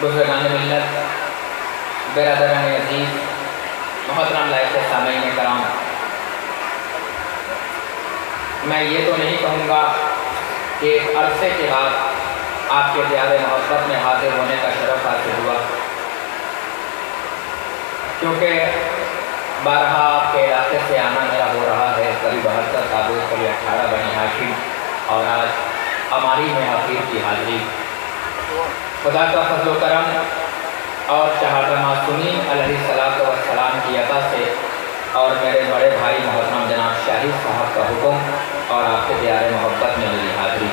बुज़ुर्गान मिल्लत, बिरादरान अज़ीज़, मोहतरम लायक़ सामीन कराम, मैं ये तो नहीं कहूँगा कि अरसे के बाद आपके ज़्यादा मोहब्बत में हाज़िर होने का शरफ़ हासिल हुआ, क्योंकि बारहा आपके इलाके से आना मेरा हो रहा है, कभी 72 साबुत, कभी 18 बनी हाशिम, और आज अमारी में हकीर की हाज़िरी। खुदा का फज़्ल व करम और शहादत मासूमीन अलैहिस्सलातु वस्सलाम की अता से और मेरे बड़े भाई मोहतरम जनाब शाहिद साहब का हुक्म और आपके प्यारे मोहब्बत में मेरी हाज़िरी,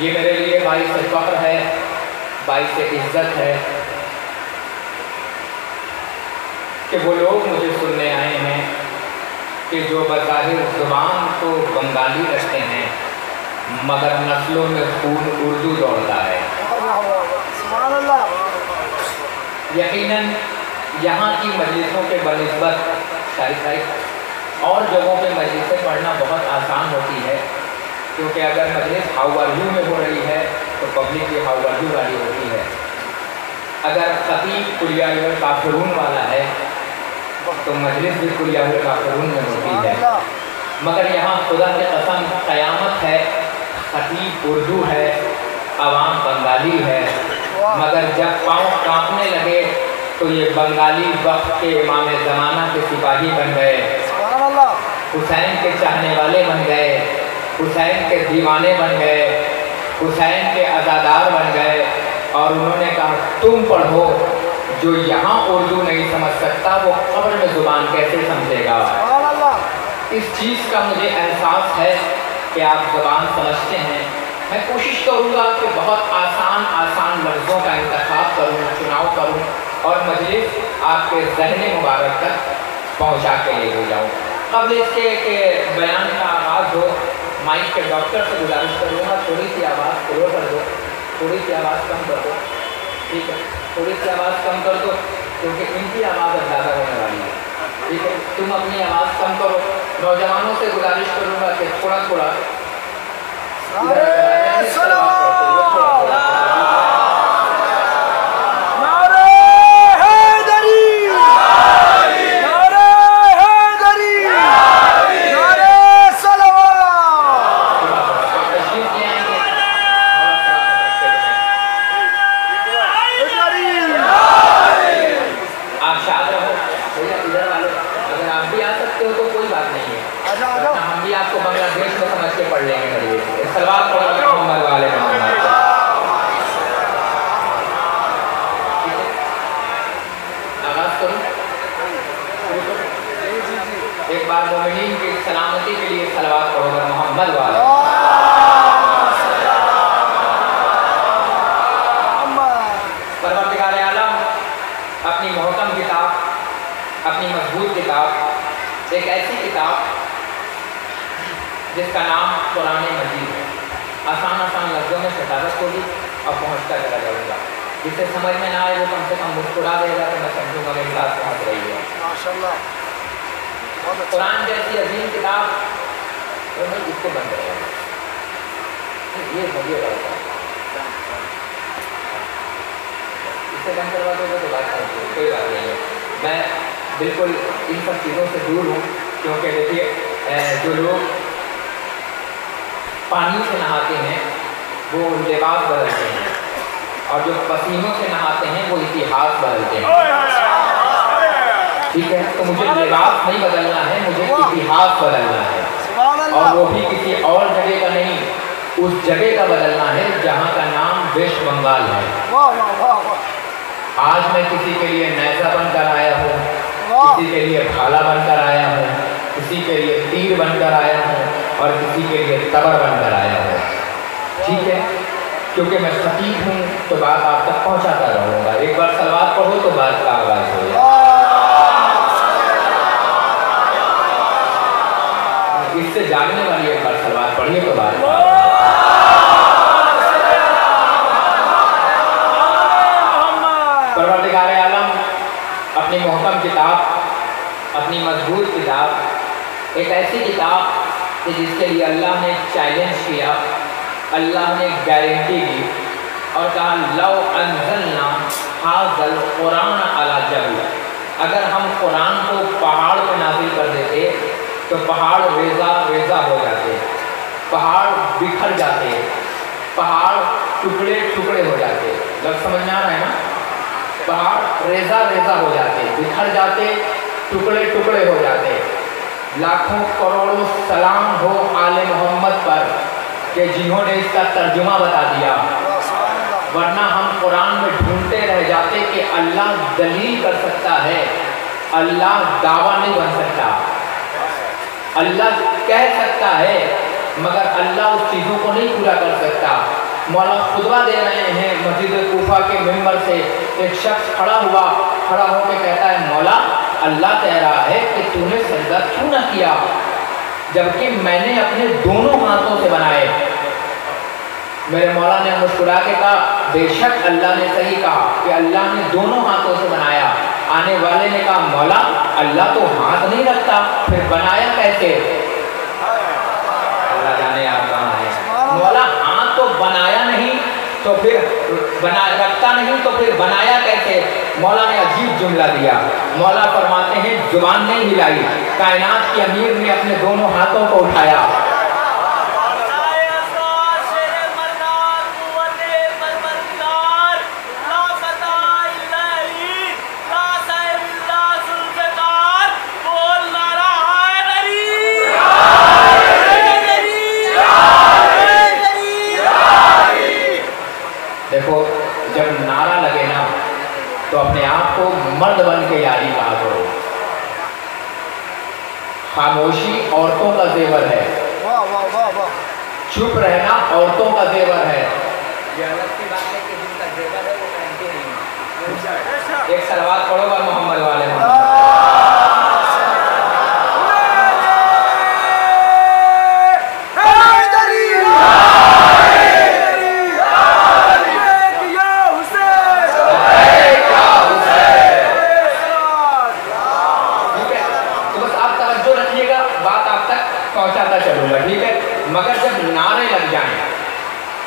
ये मेरे लिए बाइस फ़ख्र है, बाइस इज़्ज़त है कि वो लोग मुझे सुनने आए हैं कि जो बज़ाहिर ज़ुबान को बंगाली रखते हैं मगर नस्लों में खून उर्दू दौड़ता है। यकीनन यहाँ की मजलिसों के बनिस्बत शायद और जगहों पे मजलिसें पढ़ना बहुत आसान होती है, क्योंकि अगर मजलिस हाउ-आर-यू में हो रही है तो पब्लिक भी हाउ-आर-यू वाली होती है। अगर ख़तीब कुलिया काफ़िरून वाला है तो मजलिस भी कुलिया काफ़िरून में होती है, मगर यहाँ खुदा की कसम क़यामत है, ख़तीब उर्दू है, आवाम बंगाली है, मगर जब पाँव काँपने लगे तो ये बंगाली वक्त के इमाम ज़माना के सिपाही बन गए, हुसैन के चाहने वाले बन गए, हुसैन के दीवाने बन गए, हुसैन के अज़ादार बन गए, और उन्होंने कहा तुम पढ़ो, जो यहाँ उर्दू नहीं समझ सकता वो कब्र में ज़ुबान कैसे समझेगा। इस चीज़ का मुझे एहसास है कि आप ज़ुबान समझते हैं। मैं कोशिश करूँगा कि बहुत आसान लफ्ज़ों का इंतखाब करूँ, चुनाव करूँ और मजलिस आपके ज़हन मुबारक तक पहुँचा के ले जाऊँ। कबल इसके कि बयान का आगाज़ हो, माइक के डॉक्टर से गुजारिश करूँगा थोड़ी सी आवाज़ स्लो कर दो, थोड़ी सी आवाज़ कम कर दो, ठीक है, थोड़ी सी आवाज़ कम कर दो क्योंकि इनकी आवाज़ ज़्यादा होने वाली है, ठीक है। तुम अपनी आवाज़ कम करो। नौजवानों से गुजारिश करूँगा कि थोड़ा थोड़ा जिसका नाम कुरान मजीद है। आसान लफ्ज़ों में शतारत होगी और पहुँचता चला जाऊँगा, जिसे समझ में ना आए वो कम से कम मुस्कुरा देगा तो मैं समझूँगा मेरी बात पहुँच रही है। माशाअल्लाह, कुरान जैसी अजीम किताब तो मैं इसको बंद करूँगा, ये होगा इससे बंद करवा दोगे तो बात कोई बात नहीं है। मैं बिल्कुल इन सब चीज़ों से दूर हूँ, क्योंकि देखिए जो लोग पानी से नहाते हैं वो लिबास बदलते हैं और जो पसीनों से नहाते हैं वो इतिहास बदलते हैं, ठीक है। तो मुझे लिबास नहीं बदलना है, मुझे इतिहास बदलना है, और वो भी किसी और जगह का नहीं, उस जगह का बदलना है जहाँ का नाम वेस्ट बंगाल है। आज मैं किसी के लिए नैज़ा बनकर आया हूँ, किसी के लिए भाला बनकर आया हूँ, किसी के लिए तीर बनकर आया हूँ और किसी के लिए तबर बनकर आया हूँ, ठीक है। क्योंकि मैं ख़तीब हूँ तो बात आप तक पहुँचाता रहूँगा। एक बार सलवात पढ़ो तो बात का आगाज़ हो जाए। इससे जागने वाली एक बार सलवात पढ़िए तो बात परवरदिगार आलम अपनी मोहकम किताब, अपनी मजबूत किताब, एक ऐसी किताब कि जिसके लिए अल्लाह ने चैलेंज किया, अल्लाह ने गारंटी दी और कहा लौ अंज़लना हाज़ल कुरान अला जबल, अगर हम कुरान को पहाड़ पे नाज़िल कर देते तो पहाड़ रेज़ा रेज़ा हो जाते, पहाड़ बिखर जाते, पहाड़ टुकड़े टुकड़े हो जाते। जब समझ में आ रहा है ना, पहाड़ रेज़ा रेज़ा हो जाते, बिखर जाते, टुकड़े टुकड़े हो जाते। लाखों करोड़ों सलाम हो आले मोहम्मद पर कि जिन्होंने इसका तर्जुमा बता दिया, वरना हम कुरान में ढूंढते रह जाते कि अल्लाह दलील कर सकता है, अल्लाह दावा नहीं बन सकता। अल्लाह कह सकता है मगर अल्लाह उस चीज़ों को नहीं पूरा कर सकता। मौला खुतबा दे रहे हैं मस्जिद कूफा के मिंबर से, एक शख्स खड़ा होकर कहता है मौला अल्लाह कह रहा है कि तूने सजदा क्यों न किया जबकि मैंने अपने दोनों हाथों से बनाए। मेरे मौला ने मुस्कुरा के कहा बेशक अल्लाह ने सही कहा कि अल्लाह ने दोनों हाथों से बनाया। आने वाले ने कहा मौला अल्लाह तो हाथ नहीं रखता, फिर बनाया कैसे? अल्लाह जाने आप कहाँ है। मौला हाथ तो बनाया नहीं तो फिर रखता नहीं तो फिर बनाया कैसे? मौला ने अजीब जुमला दिया। मौला फरमाते हैं जुबान नहीं हिलाई, कायनात के अमीर ने अपने दोनों हाथों को उठाया। देखो जब नारा लगे ना तो अपने आप को मर्द बन के यारी कहा करो। खामोशी औरतों का जेवर है, चुप रहना औरतों का जेवर है। ये अलग की बात है कि जिनका जेवर है वो पहनते नहीं। एक सलवात पढ़ो और मोहम्मद वाले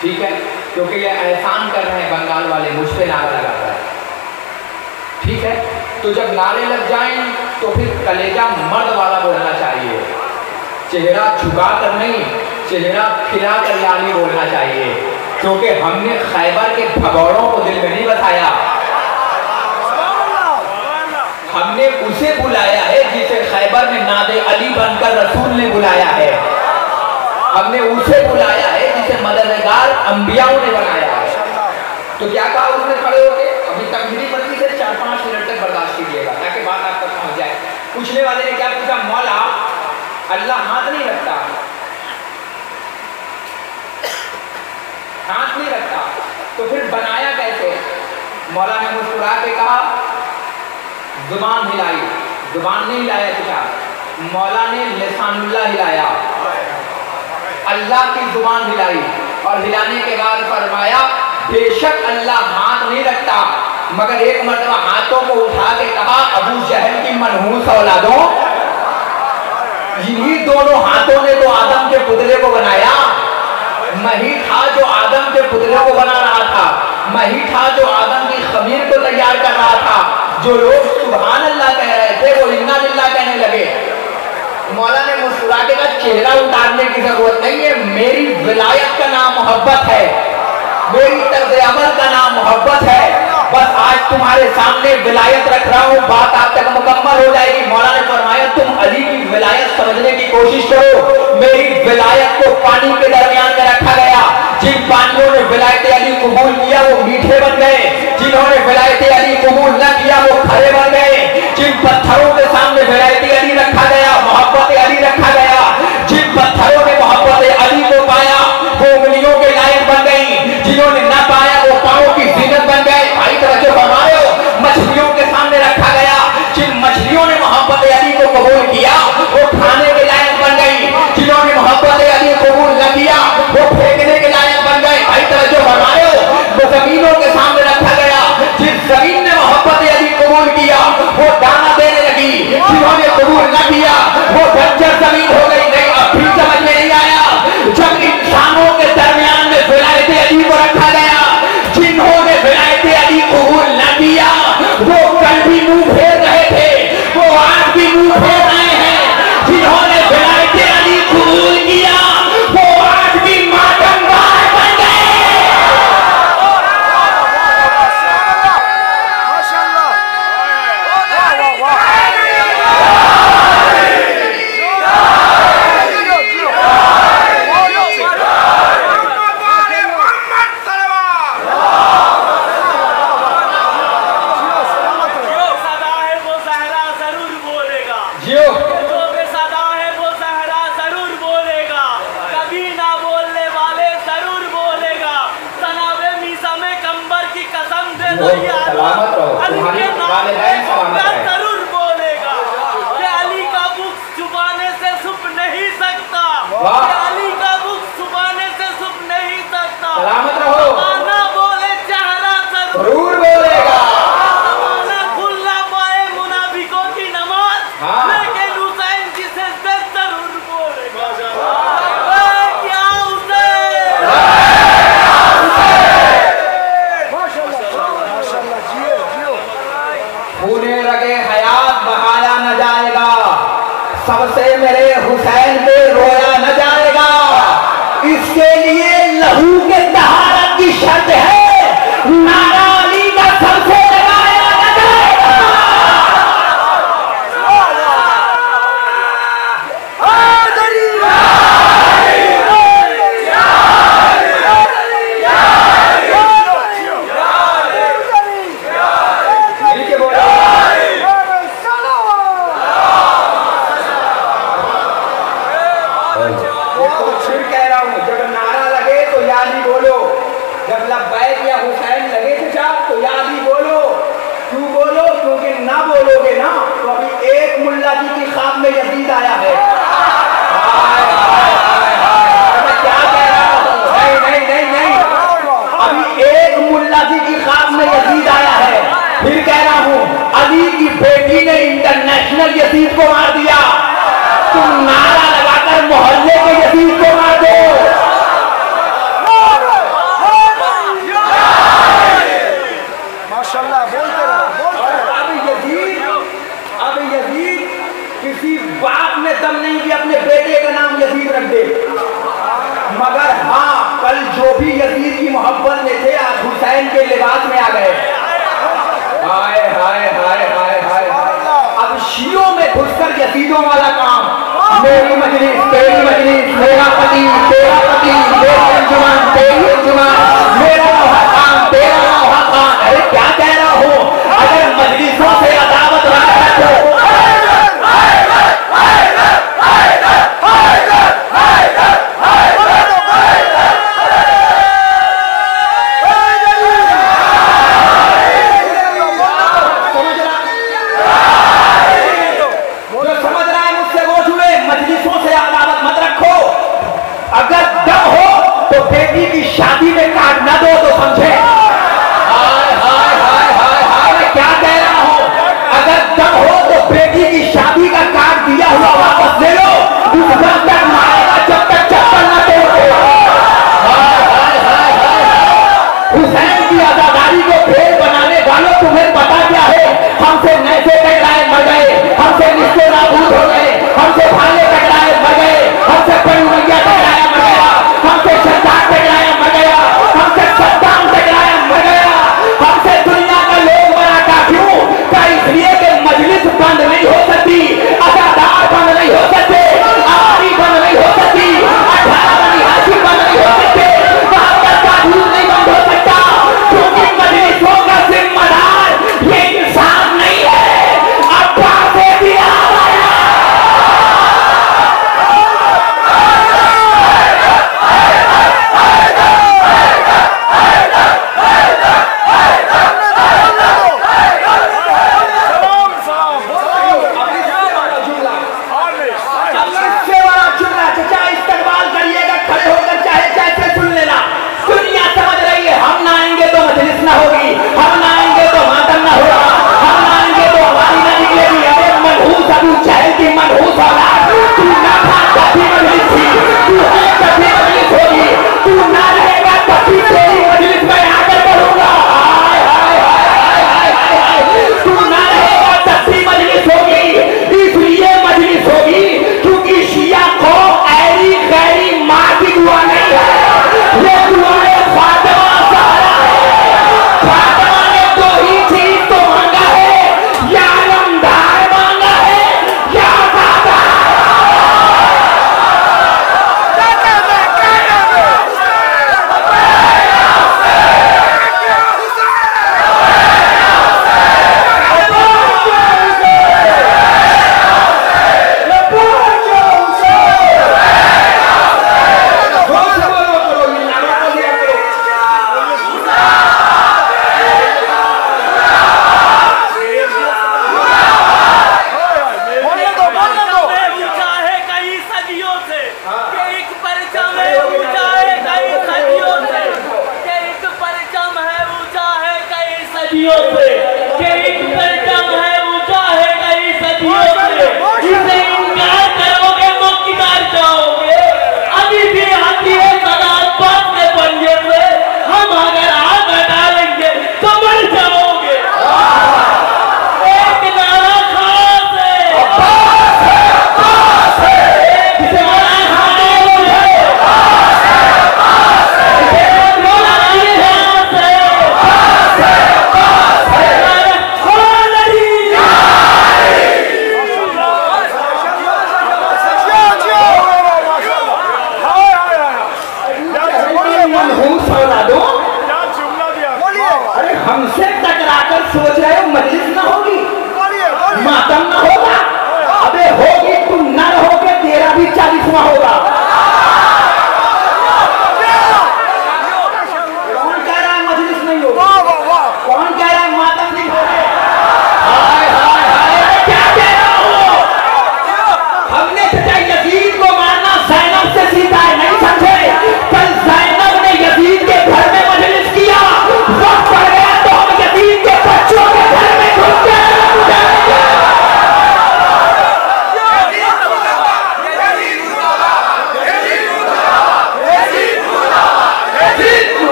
ठीक है, क्योंकि ये एहसान कर रहे हैं बंगाल वाले, मुझ पे नारा लगाकर। ठीक है, तो जब नारे लग जाएं तो फिर कलेजा मर्द वाला बोलना चाहिए, चेहरा झुका कर नहीं, चेहरा खिला कर यानी बोलना चाहिए। क्योंकि हमने खैबर के भगौड़ों को दिल में नहीं बसाया, हमने उसे बुलाया है जिसे खैबर में नादे अली बनकर रसूल ने बुलाया है। हमने उसे बुलाया है जिसे मददगार अंबियाओं ने बनाया है। तो क्या कहा उसने खड़े होके? अभी तकबीरी बंदी से 4-5 मिनट तक बर्दाश्त कीजिएगा ताकि बात आप तक पहुंच जाए। पूछने वाले ने क्या पूछा? मौला अल्लाह हाथ नहीं रखता, हाथ नहीं रखता तो फिर बनाया कैसे? मौला ने मुस्कुरा के कहा जुबान हिलाई। जुबान नहीं हिलाया बेटा, मौला ने लिसानुल्लाह हिलाया, अल्लाह की जुबान हिलाई और हिलाने के बाद फरमाया बेशक अल्लाह हाथ नहीं रखता, मगर एक मर्तबा हाथों को उठा के कहा अबू जहल की मनहूस औलादों, इन्हीं दोनों हाथों ने तो आदम के पुतले को बनाया। मैं ही था जो आदम के पुतले को बना रहा था, मैं ही था जो आदम की खमीर को तैयार कर रहा था। जो लोग सुभान अल्लाह कह रहे थे वो इन्ना लिल्लाह कहने लगे। मौला ने मुस्कुरा के कहा चेहरा उतारने की जरूरत नहीं है, मेरी विलायत का नाम मोहब्बत है, मेरी तर्ज अमल का नाम मोहब्बत है। बस आज तुम्हारे सामने विलायत रख रहा हूँ, बात आप तक मुकम्मल हो जाएगी। मौला ने फरमाया तुम अली की विलायत समझने की कोशिश करो। मेरी विलायत को पानी के दरमियान में रखा गया। जिन पानियों ने विलायत अली कबूल किया वो मीठे बन गए, जिन्होंने विलायत अली कबूल न किया वो खरे बन गए। जिन पत्थरों के सामने विलायत अली रखा गया, मोहब्बत अली रखा गया, जिन पत्थरों ने मोहब्बत अली को पाया वो उंगलियों के लायक बन गई, जिन्होंने न पाया वो पांवों की जीनत बन गए। भाई तवज्जो फरमाओ, मछलियों के सामने रखा गया, जिन मछलियों ने मोहब्बत अली को कबूल किया वो खाने के लायक बन गई, जिन्होंने मोहब्बत अली कबूल न किया वो फेंकने के लायक बन गए। भाई तवज्जो फरमाओ, वो जमीनों के सामने रखा गया, जिस जमीन ने मोहब्बत अली कबूल किया वो दाना देने लगी, जिन्होंने कबूल न किया वो बंजर जमीन हो गई। नहीं, अब भी समझ में नहीं आया। जब इंसानों के दरमियान में विलायत अली को रखा गया, सलामत रहो, तुम्हारी वालिदैन सलामत रहे। जरूर बोलेगा कि अली का मुख छुपाने से छुप नहीं सकता, अली का मुख छुपाने से छुप नहीं सकता। सलामत रहो, ना बोले चेहरा जरूर बोलेगा। खुल्ला पाए मुनाफिकों की नमाज, हाँ। लेकिन हुसैन की सिद्दत जरूर बोलेगा। क्या खूने रगे हयात बहाया न जाएगा, सबसे मेरे हुसैन पे रोया न जाएगा। इसके लिए लहू के तहारत की शर्त है, नारा अली का सबसे लगाया न जाएगा। फिर कह रहा हूँ, जब नारा लगे तो याद ही बोलो, जब लब्बैक या हुसैन लगे चचा तो याद ही बोलो। क्यों बोलो? क्योंकि ना बोलोगे ना तो अभी एक मुल्ला जी की ख्वाब में यजीद आया है। मैं क्या कह रहा हूँ? नहीं नहीं नहीं नहीं, अभी एक मुल्ला जी की ख्वाब में यजीद आया है। फिर कह रहा हूँ, अली की बेटी ने इंटरनेशनल यजीद को मार दिया, तुम नारा लगाकर मोहल्ले के यजीद को मार दो। माशाल्लाह, बोलते रहो। अब यजीद किसी बाप ने दम नहीं कि अपने बेटे का नाम यजीद रख दे, मगर हाँ, कल जो भी यजीद की मोहब्बत में थे आज हुसैन के लिबास में आ गए। हाय हाय हाय हाय हाय। अब शियों में घुसकर यजीदों वाला काम, मेरी मजलिस तेरी मजलिस, मेरा पति तेरा पति, मेरी अंजुमन तेरी अंजुमन, मेरा नौहा खान तेरा नौहा खान। अरे क्या कह रहा हूँ? अगर मजलिसों से अदावत रहा है तो अगर दम हो तो बेटी की शादी में कार्ड न दो तो समझे। हाय हाय हाय हाय हाय, मैं क्या कह रहा हूँ? अगर दम हो तो बेटी की शादी का कार्ड दिया हुआ वापस ले लो, उस वक्त तक मारेगा जब तक चप्पल न तोड़ो। हाय हाय हाय हाय। हुसैन की आजादारी को फेल बनाने वालों, तुम्हें पता क्या है? हमसे नैसे टकराए मर गए, हमसे रिश्ते नाबूद हो गए, हमसे भाले टकराए मर गए, हमसे बड़ी उमैया टकराया मर गया, हमसे शद्दाद टकराया मर गया, हमसे सद्दाम टकराया मर गया, हमसे दुनिया का लोग मरा था। क्यों? क्या इसलिए कि मजलिस बंद नहीं हो सकती, अजादार बंद नहीं हो सकते, आवारी बंद नहीं हो सकती, 18 बनिहासी बंद नहीं हो सकते, मोहब्बत का दूध नहीं बंद हो सकता, क्योंकि मजलिसों का जिम्मेदार ये इंसान नहीं है,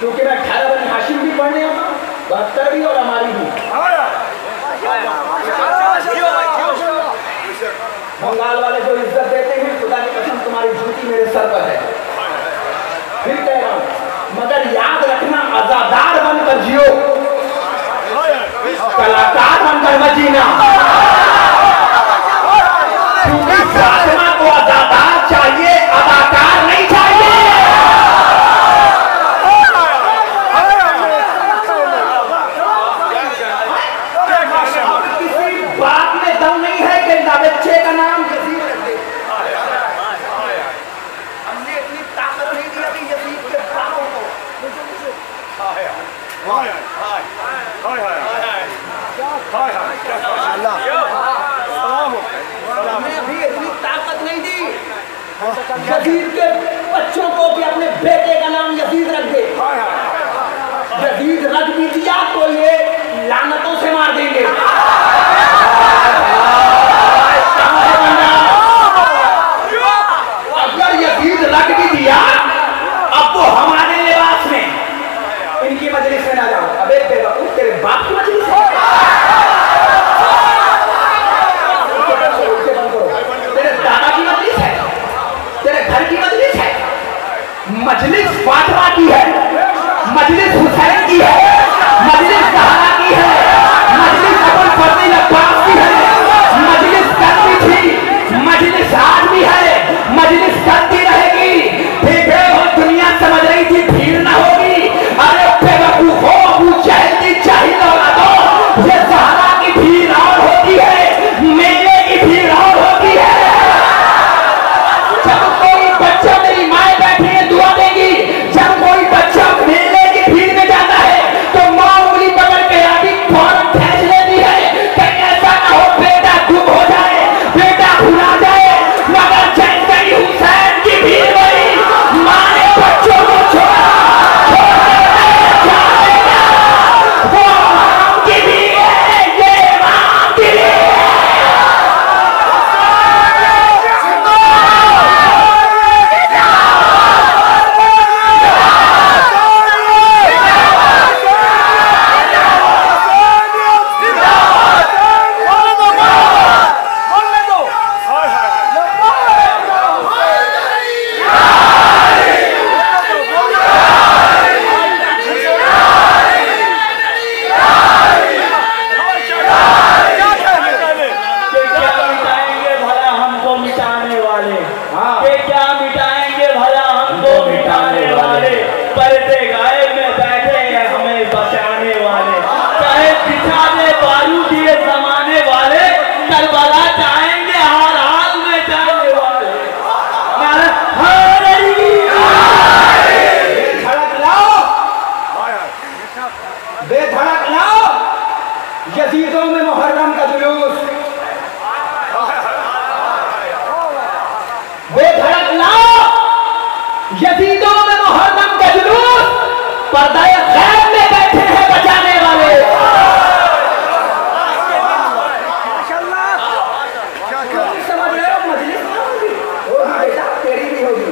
क्योंकि मैं 18 बनी हाशिम भी पढ़ने आता हूँ, 72 भी और हमारी भी। बंगाल वाले जो इज्जत देते हैं, खुदा की कसम तुम्हारी जूती मेरे सर पर है। फिर कह रहा हूँ, मगर याद रखना आजादार बनकर जियो, कलाकार बनकर मत जीना। क्योंकि फातिमा को आजादार चाहिए, अदाकार नहीं चाहिए। किसी बात में दम नहीं है कि बच्चे का नाम यजीद रख दे। हमने इतनी ताकत नहीं दी अभी यजीद के बापों को। हमने अभी इतनी ताकत नहीं दी यजीद के बच्चों को भी अपने बेटे का नाम यजीद रख दे। यजीद रख भी दिया तो ये लानतों से मार देंगे। अगर यजीद रख भी दिया, अब वो हमारे लिबास में, इनकी मजलिस में ना जाओ। अबे बेवकूफ, तेरे बाप की मजलिस है, तेरे दादा की मजलिस है, तेरे घर की मजलिस है। मजलिस फातिमा की है, मजलिस हुसैन की है, मजलिस ज़हरा की है, मजलिस अबुल फज़ल अब्बास की है। मजलिस कल भी थी, मजलिस आज भी है, मजलिस चलती रहेगी। ठीक है, वो दुनिया समझ रही थी भीड़ ना होगी। अरे बेवकूफो, अबू जहल की जाहिल औलादो, ये ज़हरा की भीड़ और होती है, मेले की भीड़ और होती है। जब कोई बच्चा, मेरी माए बैठी है दुआ देगी, जब कोई बच्चा मेले की भीड़ में जाता है तो माँ उंगली पकड़ के आदि फौरन खींच लेती है, कहीं ऐसा ना हो बेटा गुम हो जाए, बेटा भुला जाए। मगर जैसे ही हुसैन की भीड़ गई, माँ ने बच्चों को छोड़ा, वो माँ की भीड़ है, ये माँ की भीड़ है। बेधड़क लाओ यजीदों में मुहर्रम का जुलूस, बेधड़क लाओ यजीदों में मुहर्रम का जुलूस। पर्दाए गैब में बैठे हैं बचाने वाले। समझ रहे हो, मजलिस ना होगी, बेटा तेरी भी होगी।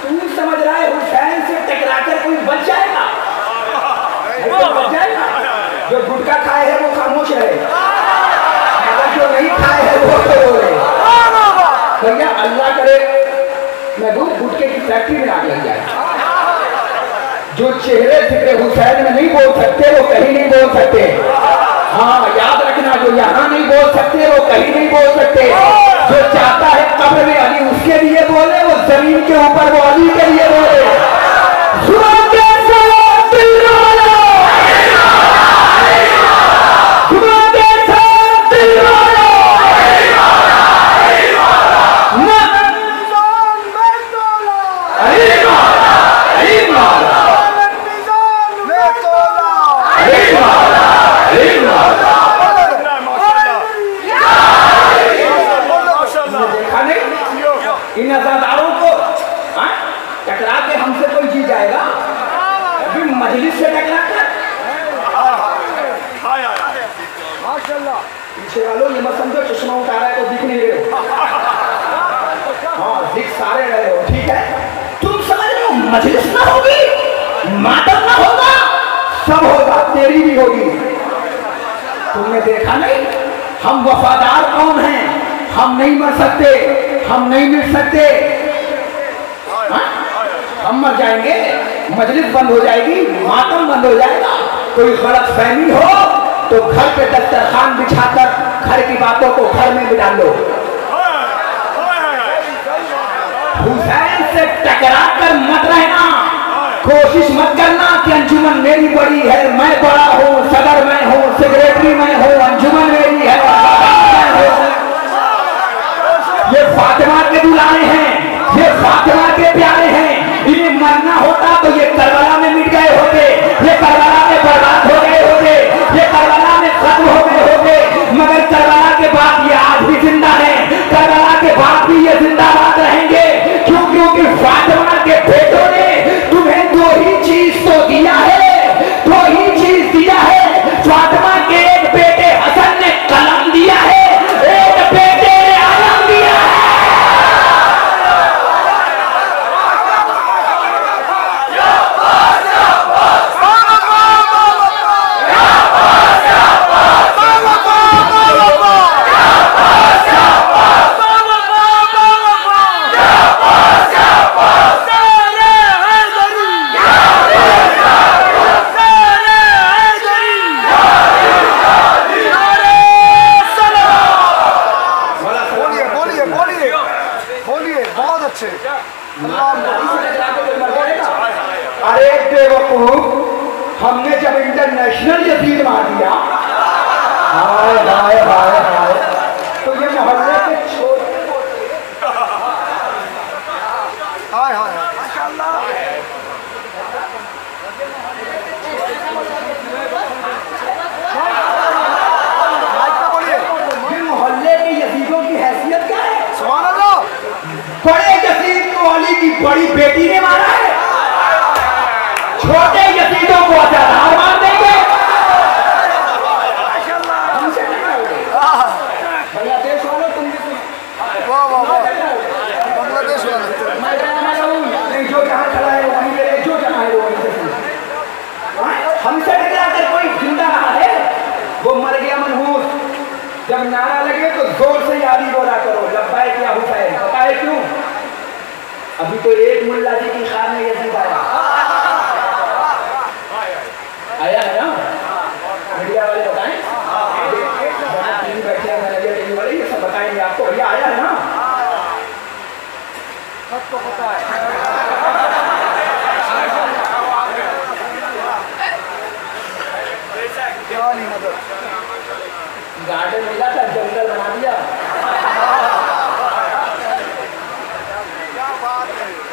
तू समझ रहा है हुसैन से टकराकर कोई बच जाएगा? बच जाएगा? जो गुटखा खाए है वो खामोश रहे, मगर जो नहीं खाए है वो तो बोले। भैया अल्लाह करे महबूब गुटके की फैक्ट्री में आग लग जाए। जो चेहरे जिक्र हुसैन में नहीं बोल सकते वो कहीं नहीं बोल सकते। हाँ याद रखना, जो यहाँ नहीं बोल सकते वो कहीं नहीं बोल सकते। जो चाहता है कब्र में अली उसके लिए बोले, वो जमीन के ऊपर वो अली के लिए बोले। इन अज़ादारों को टकरा के हमसे कोई जी जाएगा? अभी मजलिस से टकरा कर माशाल्लाह। पीछे वालों ये मत समझो चश्मा उतारा है तो दिख नहीं रहे हो। हाँ दिख सारे रहे हो, ठीक है। तुम समझ रहे हो मजलिस ना होगी, मातम ना होगा, सब होगा, तेरी भी होगी। तुमने देखा नहीं, हम वफादार कौन हैं, हम नहीं मर सकते, हम नहीं मिट सकते। हाँ? हम मर जाएंगे, मजलिस बंद हो जाएगी, मातम बंद हो जाएगा। कोई गलत फहमी हो तो घर पे दस्तरखान बिछाकर घर की बातों को घर में बिठा लो। हुसैन से टकरा कर मत रहना, कोशिश मत करना कि अंजुमन मेरी बड़ी है, मैं बड़ा हूँ, सदर मैं हूँ, सेक्रेटरी मैं हूँ, अंजुमन मेरी है, ये फातिमा के दुलारे हैं, ये फातिमा के प्यारे हैं। इन्हें मरना होता तो ये करबला में मिट गए होते, ये करबला में बर्बाद हो गए होते, ये करबला में खत्म हो गए होते। मगर करबला के बाद ये आज भी जिंदा है, करबला के बाद भी ये जिंदाबाद रहेंगे। क्यों? क्योंकि फातिमा के बेटों ने तुम्हें दो ही चीज तो दिया है, दो ही चीज दिया है। फातिमा के एक बेटे हसन ने कलम दिया है, एक बेटे ने आलम दिया है। अरे बेवकूफ, हमने जब इंटरनेशनल यजीद मार दिया, हाय हाय हाय हाय, तो ये मोहल्ले के छोटे हाय हाय माशाल्लाह, ये मोहल्ले के यजीदों की हैसियत क्या है? सुभान अल्लाह, बड़े यजीद को अली की बड़ी बेटी ने मारा है, छोटे यजीदों को अजादार मार देंगे। बांग्लादेश वालों, तुम भी वाह वाह वाह, बांग्लादेश वाले नहीं, जो जहाँ खड़ा है वहीं पे, जो जहाँ है वहीं से। हमसे टकरा कर कोई जिंदा रहा है, वो मर गया मनहूस। जब नारा लगे तो जोर से यादी बोला करो, लब्बैक या हुसैन। पता है क्यों? अभी तो एक मुल्ला जी की खान में यजीद आया है ना, मीडिया वाले बताएं, टीवी बैठे हैं, टीवी वाले ये सब बताएंगे आपको। भैया आया है ना, सबको पता है। गार्डन मिला था, जंगल बना दिया,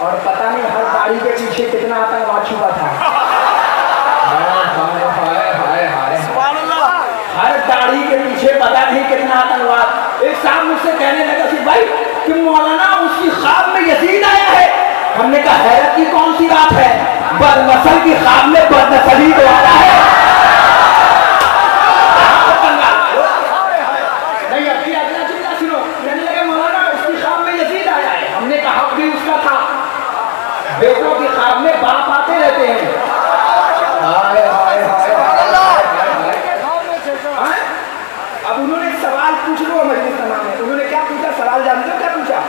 और पता नहीं हर दाढ़ी के पीछे कितना आतंकवाद छुपा था। हर दाढ़ी के पीछे पता नहीं कितना आतंकवाद। एक साहब मुझसे कहने लगा कि भाई कि मौलाना उसकी ख्वाब में यजीद आया है। हमने कहा हैरत की कौन सी बात है, बदनस्ल की ख्वाब में बदनस्ली तो आता है। नहीं, अब अगला जुमला सुनो। कहने लगे मौलाना उसकी ख्वाब में यजीद आया है। हमने कहा हक भी उसका था, बेटों की ख्वाब में बाप आते रहते हैं। हाय हाय हाय, अब उन्होंने सवाल पूछ लो मजलिस का नाम है। उन्होंने क्या पूछा? सवाल जानते हो क्या पूछा?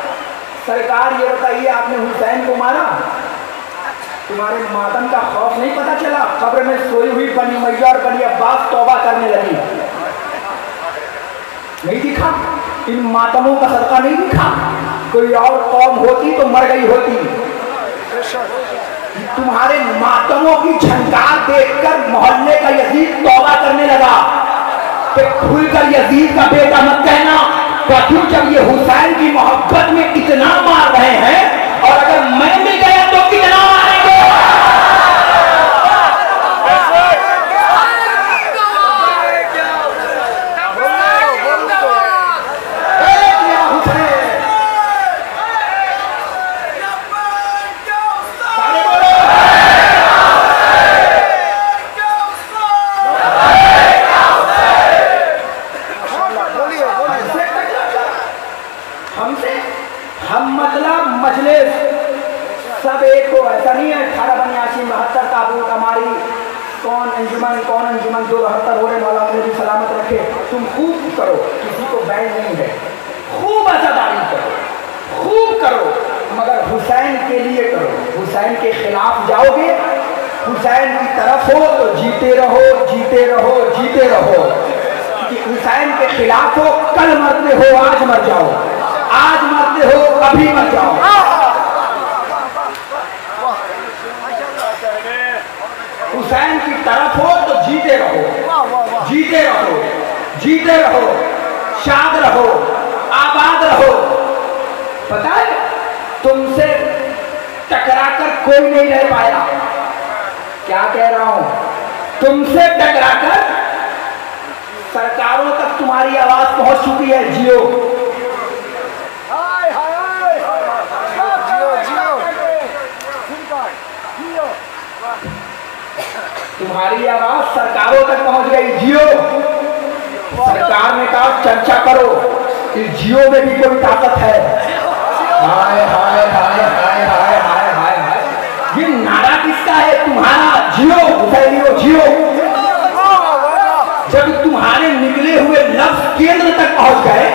सरकार ये बताइए, आपने हुसैन को मारा, तुम्हारे मातम का खौफ नहीं पता चला? कब्र में सोई हुई बनी मैया और बनी अब्बास तौबा करने लगी, नहीं दिखा? इन मातमों का सदका नहीं दिखा? कोई और कौम होती तो मर गई होती। तुम्हारे मातमों की झंकार देखकर मोहल्ले का यजीद तौबा करने लगा। खुलकर यजीद का बेटा मत कहना, क्यों? जब ये हुसैन की मोहब्बत में इतना मार रहे हैं, और अगर मैं मिल गया तो कितना मारेंगे? सब एक हो, ऐसा नहीं है 1882 ताबूत हमारी कौन अंजुमन 272 हो रहे, मौला उन्हें भी सलामत रखे। तुम खूब करो, किसी को बैन नहीं है, खूब आजादारी करो, खूब करो, मगर हुसैन के लिए करो। हुसैन के खिलाफ जाओगे, हुसैन की तरफ हो तो जीते रहो, जीते रहो, जीते रहो। हुसैन के खिलाफ हो, कल मरते हो आज मर जाओ, आज मरते हो अभी मर जाओ। हुसैन की तरफ हो तो जीते रहो, जीते रहो, जीते रहो, शाद रहो, आबाद रहो। पता है तुमसे टकराकर कोई नहीं रह पाया। क्या कह रहा हूं? तुमसे टकराकर सरकारों तक तुम्हारी आवाज पहुंच चुकी है। जियो तुम्हारी आवाज सरकारों तक पहुंच गई। जियो सरकार ने कहा चर्चा करो, इस जियो में भी कोई ताकत है। हाय हाय हाय हाय हाय हाय हाय हाय। ये नारा किसका है? तुम्हारा। जियो हुसैनियों जियो। जब तुम्हारे निकले हुए लफ्ज केंद्र तक पहुंच गए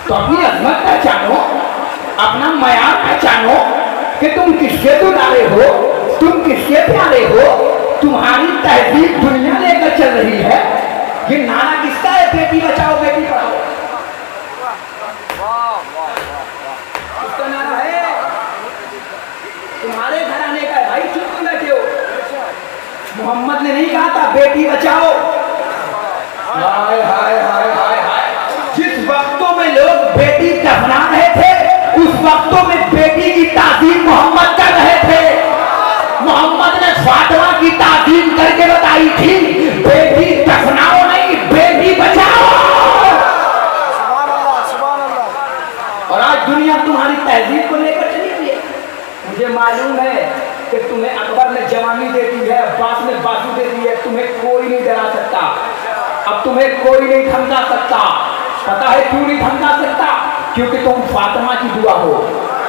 तो अपनी अजमत पहचानो, अपना मयार पहचानो कि तुम किससे दुलारे हो, तुम किसके प्यारे हो। तुम्हारी तहजीब दुनिया लेकर चल रही है। ये नारा किसका है? बेटी बचाओ बेटी पढ़ाओ, किसका नारा है? तुम्हारे घराने का है भाई। चुप क्यों बैठे हो? मोहम्मद ने नहीं कहा था बेटी बचाओ? हाय हाय हाय हाय हाय। जिस वक्तों में लोग बेटी दफना रहे थे, उस वक्तों में बेटी की ताज़ीम मोहम्मद कर रहे थे। मोहम्मद ने फातिमा की ताज़ीम करके बताई थी, बेटी दफनाओ नहीं, बेटी बचाओ। और आज दुनिया तुम्हारी तहजीब को लेकर चली हुई है। मुझे मालूम है कि तुम्हें अकबर ने जवानी दे दी है, अब्बास ने बाजू दे दी है, तुम्हें कोई नहीं डरा सकता, अब तुम्हें कोई नहीं धमका सकता। पता है क्यों नहीं धमका सकता? क्योंकि तुम फातिमा की दुआ हो,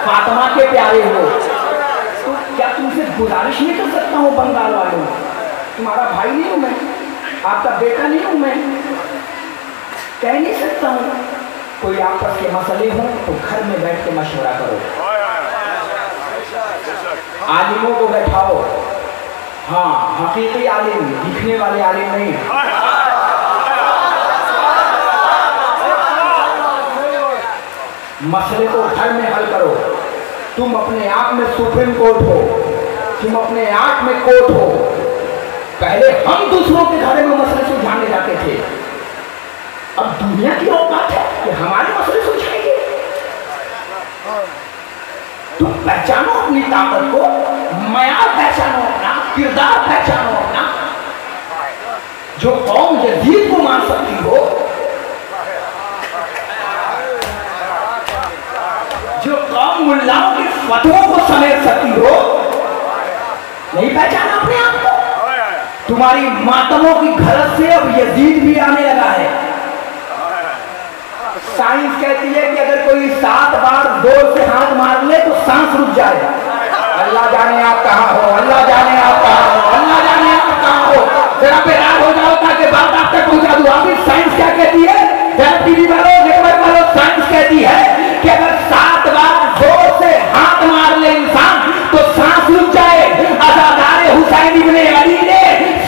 फातिमा के प्यारे हो। तो क्या तुमसे गुजारिश नहीं कर सकता हूँ बंगाल वालों? तुम्हारा भाई नहीं हूँ मैं, आपका बेटा नहीं हूँ मैं, कह नहीं सकता हूँ? कोई आपस के मसले हों तो घर में बैठ के मशवरा करो, आलिमों को बैठाओ। हाँ, हकीकी आलिम, दिखने वाले आलिम नहीं। मसले को घर में हल करो। तुम अपने आप में सुप्रीम कोर्ट हो, तुम अपने आप में कोर्ट हो। पहले हम दूसरों के घरों में मसले सुलझाने जाते थे, अब दुनिया की औकात है कि हमारे मसले सुलझाएंगे। तुम पहचानो अपनी ताकत को, मयार पहचानो अपना, किरदार पहचानो अपना। जो कौम यजीद को मान सकती हो, जो कौम मुल्लाओं के फतवों को समेट सकती हो, नहीं पहचाना अपने आप को। तुम्हारी मातमों की घरत से अब यजीद भी आने लगा है। साइंस कहती है कि अगर कोई 7 बार जोर से हाथ मार ले तो सांस रुक जाए। अल्लाह जाने आप कहाँ हो, अल्लाह जाने आप कहाँ हो, अल्लाह जाने आप कहाँ हो। जरा बेरार हो जाओ ताकि बात आप तक पहुंचा दूं। अभी साइंस क्या कहती है? जरा टीवी वालों, नेटवर्क वालों, साइंस कहती है कि अगर 7 बार जोर से हाथ मार ले इंसान तो सांस रुक जाए। अज़ादारे हुसैन इब्ने अली ने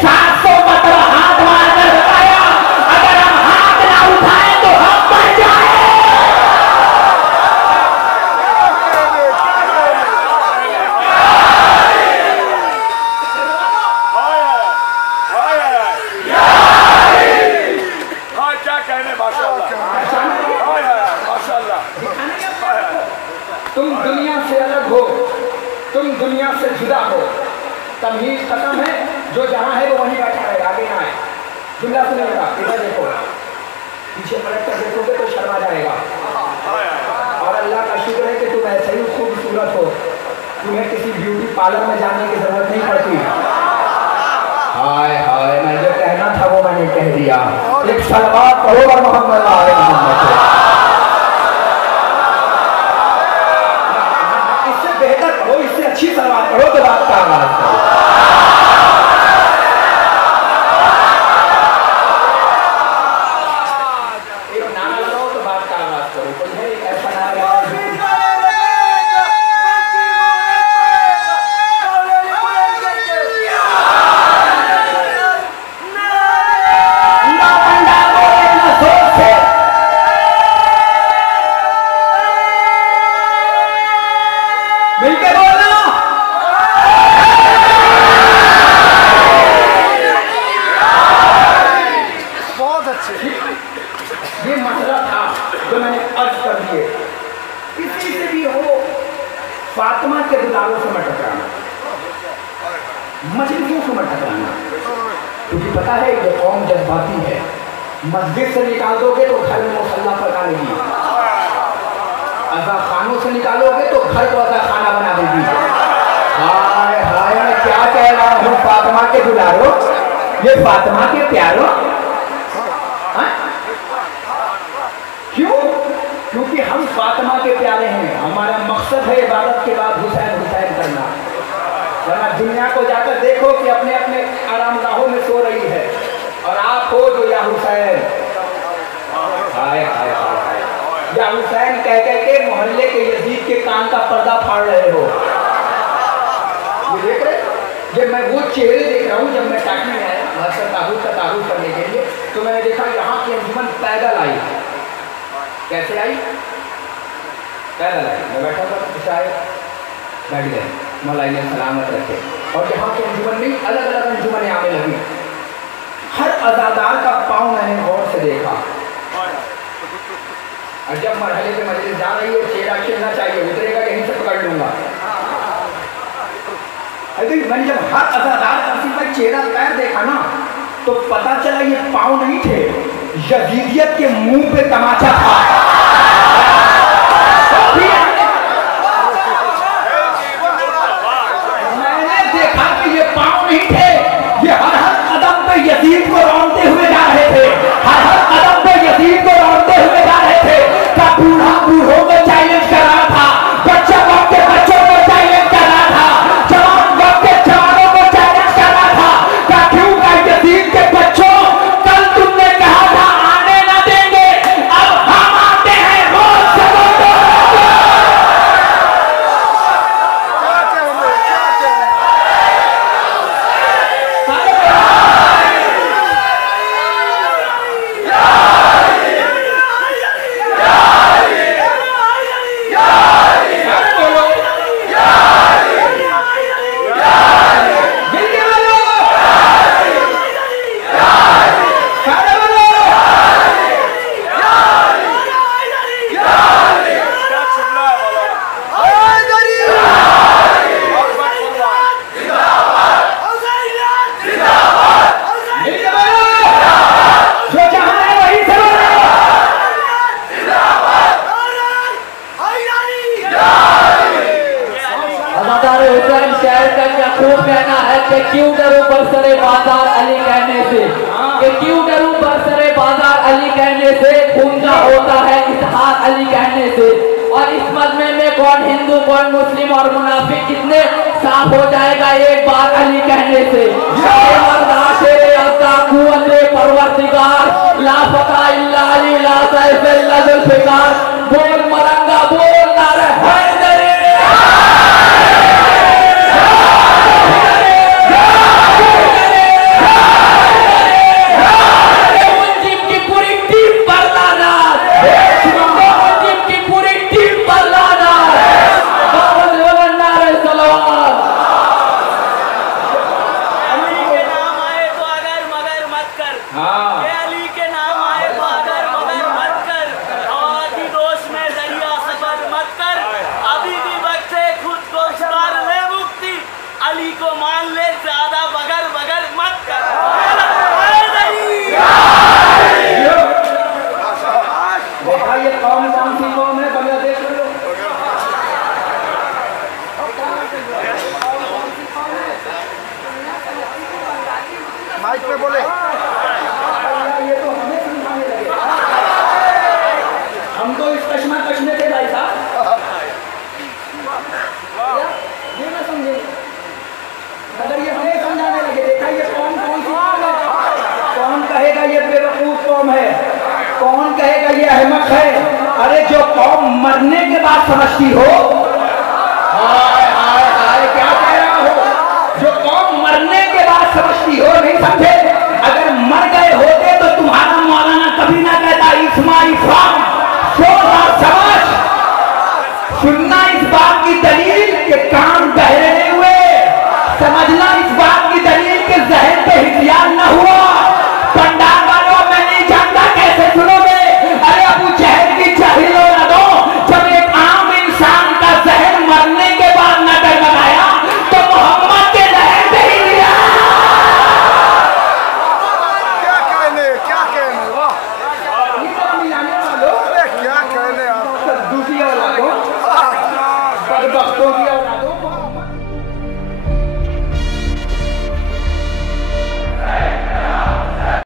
700 मतलब हाथ मार कर बताया, अगर हम हाथ ना उठाए तो हम मर जाए। तुम दुनिया से अलग हो, तुम दुनिया से जुदा हो। तमीज खत्म है, जो जहां है वो वहीं बैठा है, आगे ना आए। जुमला सुनेगा, इधर देखो, पीछे पलट कर देखोगे तो शर्मा जाएगा। और अल्लाह का शुक्र है कि तुम ऐसे ही खूबसूरत हो, तुम्हें किसी ब्यूटी पार्लर में जाने की जरूरत नहीं पड़ती। हाय हाय, मैं जो कहना था वो मैंने कह दिया। एक सलवात पढ़ो और मोहम्मद आले मोहम्मद। इससे करो तो बात का आगाज करो। एक नारा लगाओ तो बात का आगाज करो। कोई है ऐसा नारा लगाओ? मिलके बोलना। बहुत अच्छे। ये मसला था जो मैंने अर्ज कर दिए। किसी से भी हो फातिमा के दुलारों से मत टकराना, मजलिसों से मत टकराना, क्योंकि पता है ये कौम जज्बाती है। मस्जिद से निकाल दोगे तो घर में मुसल्ला पका लेगी, अज़ा खानों से निकालोगे तो घर को अज़ा खाना बना देगी। हाय हाय, मैं क्या कह रहा हूँ फातिमा के दुलारों, ये फातिमा के प्यारों। क्यों? क्योंकि हम फातिमा के प्यारे हैं। हमारा मकसद है इबादत के बाद हुसैन हुसैन करना। वरना दुनिया को जाकर देखो कि अपने अपने आरामगाहों में सो रही है और आप हो जो या हुसैन, हाय हाय हाय, या हुसैन कह के मोहल्ले के यजीद के कान का पर्दा फाड़ रहे हो। ये देख रहे, ये मैं वो चेहरे देख रहा हूँ। जब मैं टाकी में आया महसर ताबूत का तारुफ करने के लिए, तो मैंने देखा यहाँ की अंजुमन पैदल आई। कैसे आई? पैदल आई। मैं बैठा था, शायद बैठ गए, मौलाना सलामत रखे। और यहाँ की अंजुमन में अलग अलग अंजुमन आने लगी। हर अज़ादार का पाँव मैंने गौर से देखा। और जब मरहले पे मजलिस जा रही है, चेहरा खिलना चाहिए, उतरेगा यहीं से पकड़ लूंगा। अगर मैंने जब हर अज़ादार का सिर्फ चेहरा पैर देखा ना, तो पता चला ये पाँव नहीं थे, यजीदियत के मुंह पे तमाचा था। मैंने देखा कि ये पाँव नहीं थे, ये हर हर कदम पे यजीद को रौंदते हुए जा रहे थे, हर हर कदम पे यजीद को रौंदते हुए जा रहे थे। का बूढ़ा बूढ़ों को चैलेंज कर रहा था, बच्चा वक्त के बच्चों को चैलेंज कर रहा था, जवान वक्त के जवानों को चैलेंज कर रहा था। का क्यों? का यजीद के बच्चों, कल तुमने कहा था आने ना देंगे, अब हम आते हैं रोज सबों को। क्यों डरूं बरसरे बाजार अली कहने से, कि क्यों डरूं बरसरे बाजार अली कहने से, खून का होता है इजहार अली कहने से। और इस मजमे में कौन हिंदू कौन मुस्लिम और मुनाफिक कितने साफ हो जाएगा एक बार अली कहने से। परवरदिगार ला फता इल्ला अली ला सैफ इल्ला जुल्फिकार, बोल मरंगा बोल नारे हैदरी। अली के नाम आए तो अगर मगर मत कर, ये अहमक है। अरे जो कौम मरने के बाद समझती हो, हाय हाय हाय क्या कह रहा हो, जो कौम मरने के बाद समझती हो, नहीं समझे? अगर मर गए होते तो तुम्हारा मौलाना कभी ना कहता इस्मा इफाक